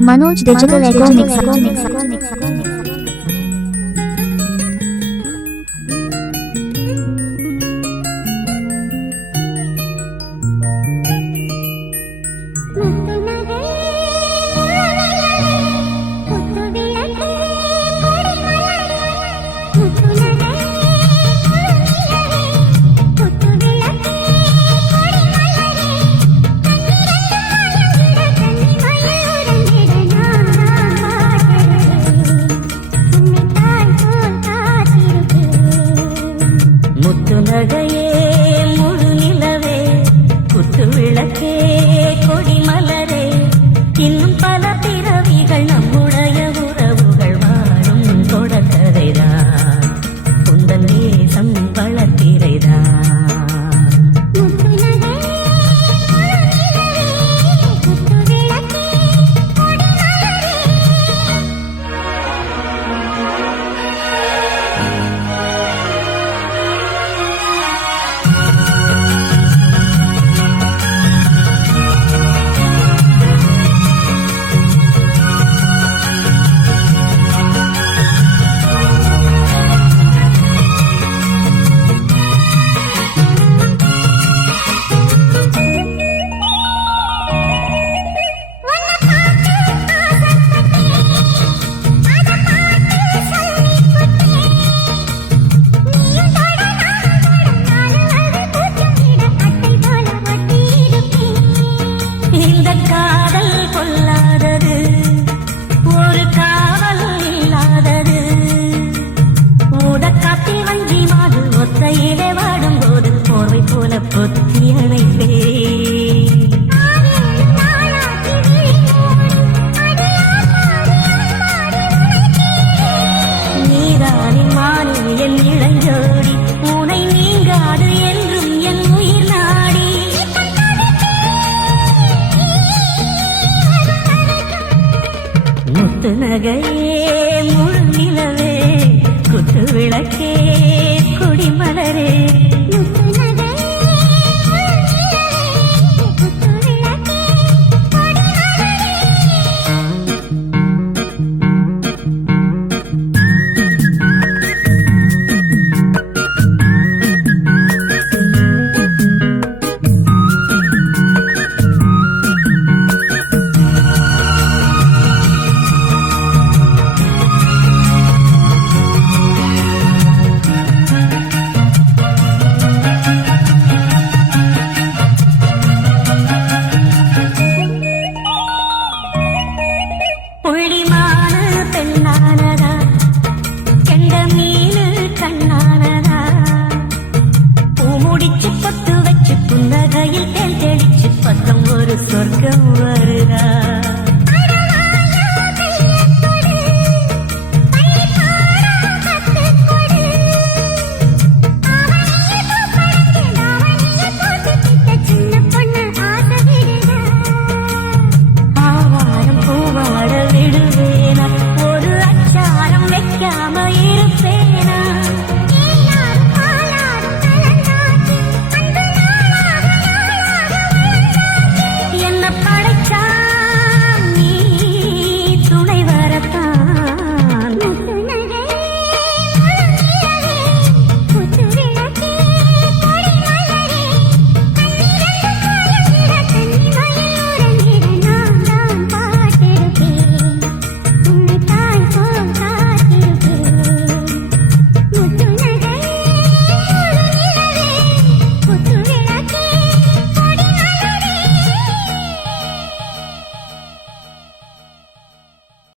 Manoj Digital Echo மாது வாடும் போது போர்வை போல பொத்தி அணைப்பே நீதானின் மானி என் இளஞ்சோடி உனை நீங்காது என்றும் என் உயிர் நாடி. முத்து நகையே முழு நிலவே குத்து விளக்கே குடிமலரே புள்ளிமான கெண்ட மீனு கண்ணானதா? பூ முடிச்சு பத்து வச்சு புன்னகையில் தேன் தெளிச்சு பக்கம் ஒரு சொர்க்கம் வரு